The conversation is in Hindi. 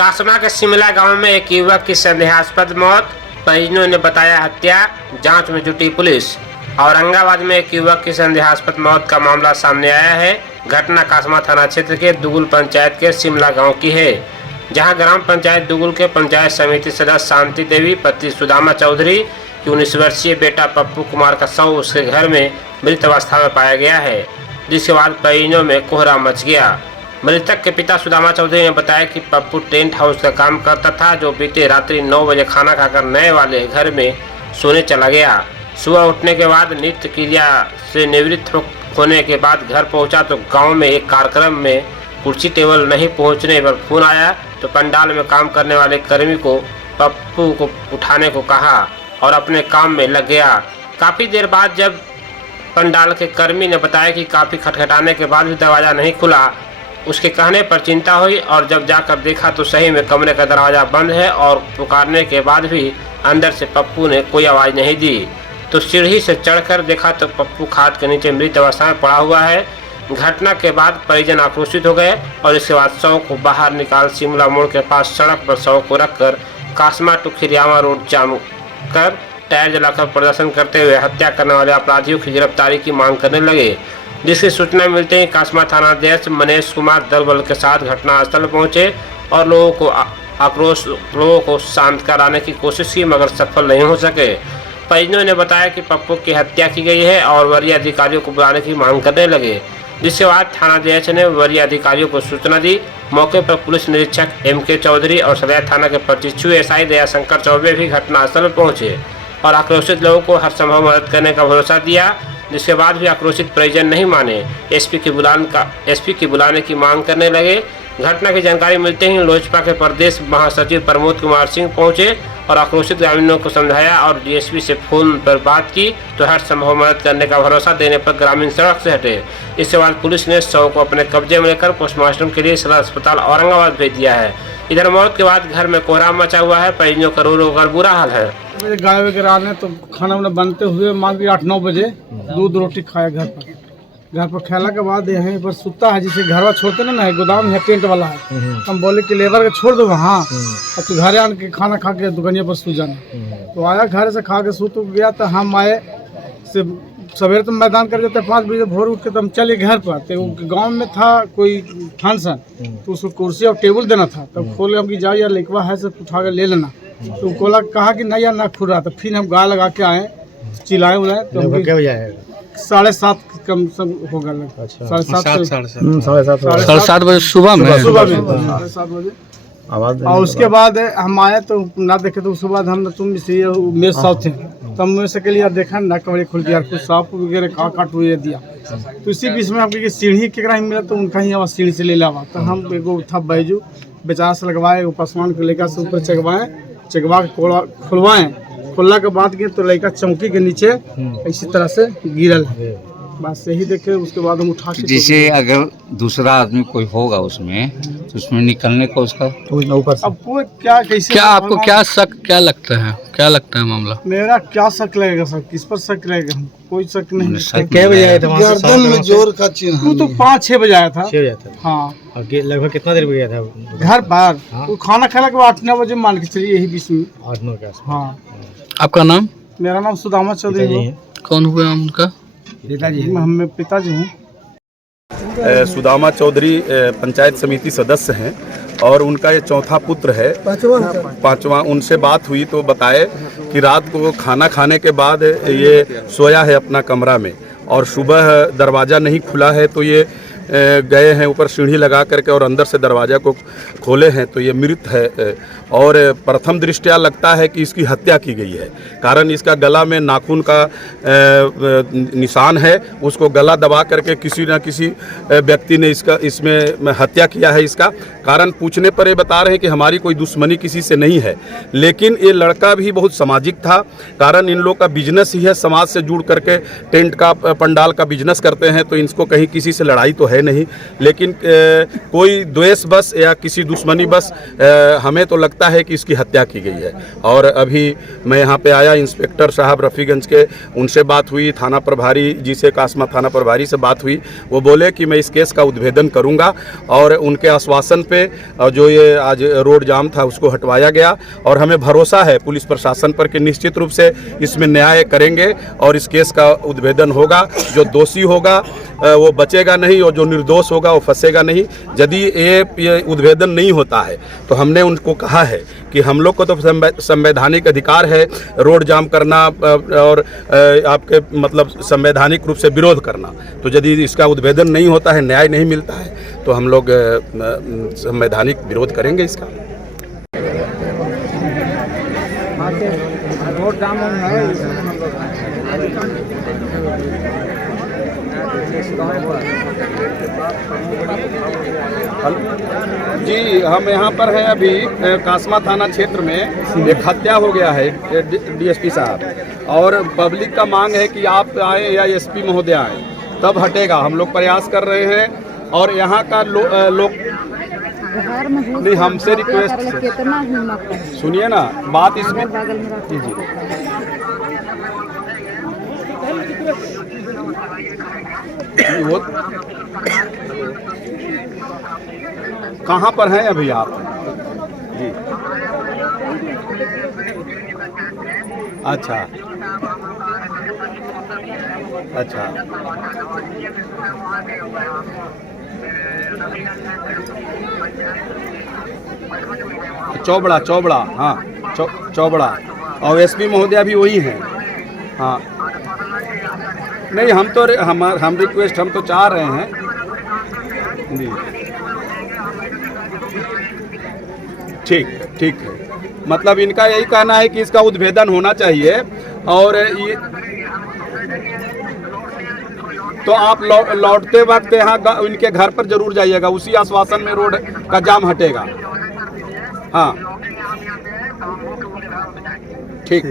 कासमा के शिमला गांव में एक युवक की संदेहास्पद मौत, परिजनों ने बताया हत्या, जांच में जुटी पुलिस। औरंगाबाद में एक युवक की संदेहास्पद मौत का मामला सामने आया है। घटना कासमा थाना क्षेत्र के दुगुल पंचायत के शिमला गांव की है, जहां ग्राम पंचायत दुगुल के पंचायत समिति सदस्य शांति देवी, पति सुदामा चौधरी की 19 वर्षीय बेटा पप्पू कुमार का शव उसके घर में मृत अवस्था में पाया गया है, जिसके बाद परिजनों में कोहरा मच गया। मृतक के पिता सुदामा चौधरी ने बताया कि पप्पू टेंट हाउस का काम करता था, जो बीते रात्रि 9 बजे खाना खाकर नए वाले घर में सोने चला गया। सुबह उठने के बाद नित्य क्रिया से निवृत्त होने के बाद घर पहुंचा तो गांव में एक कार्यक्रम में कुर्सी टेबल नहीं पहुंचने पर फोन आया तो पंडाल में काम करने वाले कर्मी को पप्पू को उठाने को कहा और अपने काम में लग गया। काफ़ी देर बाद जब पंडाल के कर्मी ने बताया कि काफ़ी खटखटाने के बाद भी दरवाज़ा नहीं खुला, उसके कहने पर चिंता हुई और जब जाकर देखा तो सही में कमरे का दरवाज़ा बंद है और पुकारने के बाद भी अंदर से पप्पू ने कोई आवाज़ नहीं दी। तो सीढ़ी से चढ़कर देखा तो पप्पू खाट के नीचे मृत अवस्था में पड़ा हुआ है। घटना के बाद परिजन आक्रोशित हो गए और इसके बाद शव को बाहर निकाल शिमला मोड़ के पास सड़क पर शव को रखकर कासमा टू खिरियामा रोड जाम कर टायर जलाकर प्रदर्शन करते हुए हत्या करने वाले अपराधियों की गिरफ्तारी की मांग करने लगे। जिसकी सूचना मिलते ही कासमा थानाध्यक्ष मनीष कुमार दल बल के साथ घटनास्थल पहुंचे और लोगों को शांत कराने की कोशिश की, मगर सफल नहीं हो सके। परिजनों ने बताया कि पप्पू की हत्या की गई है और वरीय अधिकारियों को बुलाने की मांग करने लगे, जिसके बाद थानाध्यक्ष ने वरीय अधिकारियों को सूचना दी। मौके पर पुलिस निरीक्षक MK चौधरी और सदर थाना के प्रशिक्षु SI दयाशंकर चौबे भी घटनास्थल पर पहुंचे और आक्रोशित लोगों को हर संभव मदद करने का भरोसा दिया, जिसके बाद भी आक्रोशित परिजन नहीं माने। SP की बुलाने की मांग करने लगे। घटना की जानकारी मिलते ही लोजपा के प्रदेश महासचिव प्रमोद कुमार सिंह पहुंचे और आक्रोशित ग्रामीणों को समझाया और DSP से फोन पर बात की तो हर संभव मदद करने का भरोसा देने पर ग्रामीण सड़क से हटे। इसके बाद पुलिस ने शव को अपने कब्जे में लेकर पोस्टमार्टम के लिए सदर अस्पताल औरंगाबाद भेज दिया है। इधर मौत के बाद घर में कोहराम मचा हुआ है, परिजनों का रो कर बुरा हाल है। गाय वगैरह आने तो खाना वाना बनते हुए मान ली 8-9 बजे दूध रोटी खाया घर पर खेला के बाद यहीं पर सुता है, जिसे घर छोड़ते ना है, गोदाम है टेंट वाला है। हम बोले कि लेबर के छोड़ दो वहाँ और तू घर आन के खाना खा के दुकानिया पर सो जाना। तो आया घर से खा के सो तो गया। तो हम आए से सवेरे तो मैदान कर देते 5 बजे भोर उठ के तो हम चले घर पर। तो गाँव में था कोई फंक्शन, तो उसको कुर्सी और टेबल देना था। तब खोले हम कि जाओ यार लेकवा है सब उठा के ले लेना। तो कोला कहा कि नहीं यार ना खुल रहा था। फिर हम गाय लगा के आए, चिल्लाए उलाए तो 7:30 कम सब हो गया। 7:30 बजे सुबह में 7:30 बजे और उसके बाद हम आए तो ना देखे। तो उसके बाद हम तुम मेरे साथ थे तब मैं से के लिए देखा ना कमरे खुल के यार कुछ सांप वगैरह काट हुए दिया। तो इसी बीच में आपके सीढ़ी केकरा ही मिला तो उनका ही आवाज़ सीढ़ी से ले लावा। तो हम एगो था बैजू बेचारा से लगवाए, पासवान को लेकर से ऊपर चकवा के खुलवाएं। खुलने के बाद गए तो लड़का चौकी के नीचे इसी तरह से गिरल है। बस यही देखे। उसके बाद हम उठा के जैसे अगर दूसरा आदमी कोई होगा उसमें तो उसमें निकलने का उसका ऊपर अब वो क्या आपको क्या शक क्या लगता है मामला? मेरा क्या शक लगेगा सर? किस पर शक लगेगा? हम कोई शक नहीं। क्या बजे आया था? गर्दन में जोर का चिन्ह। वो तो 5-6 बजे आया था। हाँ। लगभग कितना देर में गया था घर पर? वो खाना खाने के बाद 8-9 बजे मान के चलिए, यही बीच में 8-9 के आसपास। हाँ। आपका नाम? मेरा नाम सुदामा चौधरी है। कौन हुआ नाम उनका? हम पिताजी हूँ। सुदामा चौधरी पंचायत समिति सदस्य हैं और उनका ये चौथा पुत्र है, पांचवा। उनसे बात हुई तो बताए कि रात को खाना खाने के बाद ये सोया है अपना कमरा में और सुबह दरवाज़ा नहीं खुला है तो ये गए हैं ऊपर सीढ़ी लगा करके और अंदर से दरवाज़ा को खोले हैं तो ये मृत है। और प्रथम दृष्टया लगता है कि इसकी हत्या की गई है, कारण इसका गला में नाखून का निशान है। उसको गला दबा करके किसी न किसी व्यक्ति ने इसमें हत्या किया है। इसका कारण पूछने पर ये बता रहे हैं कि हमारी कोई दुश्मनी किसी से नहीं है, लेकिन ये लड़का भी बहुत सामाजिक था, कारण इन लोग का बिजनेस ही है, समाज से जुड़ करके टेंट का पंडाल का बिजनेस करते हैं। तो इनको कहीं किसी से लड़ाई तो है नहीं, लेकिन कोई द्वेष बस या किसी दुश्मनी बस हमें तो लगता है कि इसकी हत्या की गई है। और अभी मैं यहाँ पे आया, इंस्पेक्टर साहब रफ़ीगंज के, उनसे बात हुई, थाना प्रभारी जी से, कासमा थाना प्रभारी से बात हुई। वो बोले कि मैं इस केस का उद्भेदन करूँगा और उनके आश्वासन पे और जो ये आज रोड जाम था उसको हटवाया गया। और हमें भरोसा है पुलिस प्रशासन पर कि निश्चित रूप से इसमें न्याय करेंगे और इस केस का उद्भेदन होगा। जो दोषी होगा वो बचेगा नहीं और जो निर्दोष होगा वो फंसेगा नहीं। यदि ये उद्भेदन नहीं होता है तो हमने उनको कहा है कि हम लोग को तो संवैधानिक अधिकार है रोड जाम करना और आपके मतलब संवैधानिक रूप से विरोध करना। तो यदि इसका उद्भेदन नहीं होता है, न्याय नहीं मिलता है तो हम लोग संवैधानिक विरोध करेंगे इसका। जी, हम यहाँ पर हैं अभी कासमा थाना क्षेत्र में एक हत्या हो गया है डीएसपी साहब, और पब्लिक का मांग है कि आप आए या एसपी महोदय आए तब हटेगा। हम लोग प्रयास कर रहे हैं और यहाँ का लोग नहीं, हमसे रिक्वेस्ट सुनिए ना बात इसमें। जी जी, वो कहाँ पर हैं अभी आप? जी, अच्छा अच्छा, चौबड़ा हाँ, चौबड़ा और एसपी महोदय भी वही हैं। हाँ नहीं, हम रिक्वेस्ट हम तो चाह रहे हैं जी। ठीक है, मतलब इनका यही कहना है कि इसका उद्भेदन होना चाहिए। और ये तो आप लौटते वक्त यहाँ इनके घर पर जरूर जाइएगा, उसी आश्वासन में रोड का जाम हटेगा। हाँ ठीक।